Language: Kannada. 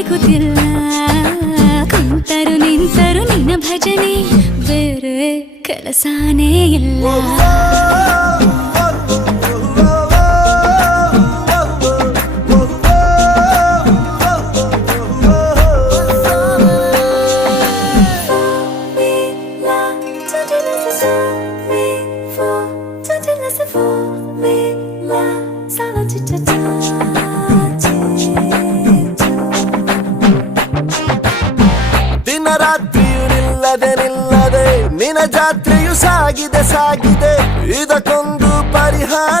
ಸಿಗುತ್ತಿಲ್ಲ ಕುಂತರು ನಿಂತರು ನಿನ್ನ ಭಜನೆ ಬೇರೆ ಕೆಲಸನೇ ಇಲ್ಲ ದಿನರಾತ್ರಿಯು ನಿಲ್ಲದೆ ನಿನ್ನ ಜಾತ್ರೆಯು ಸಾಗಿದೆ ಇದಕ್ಕೊಂದು ಪರಿಹಾರ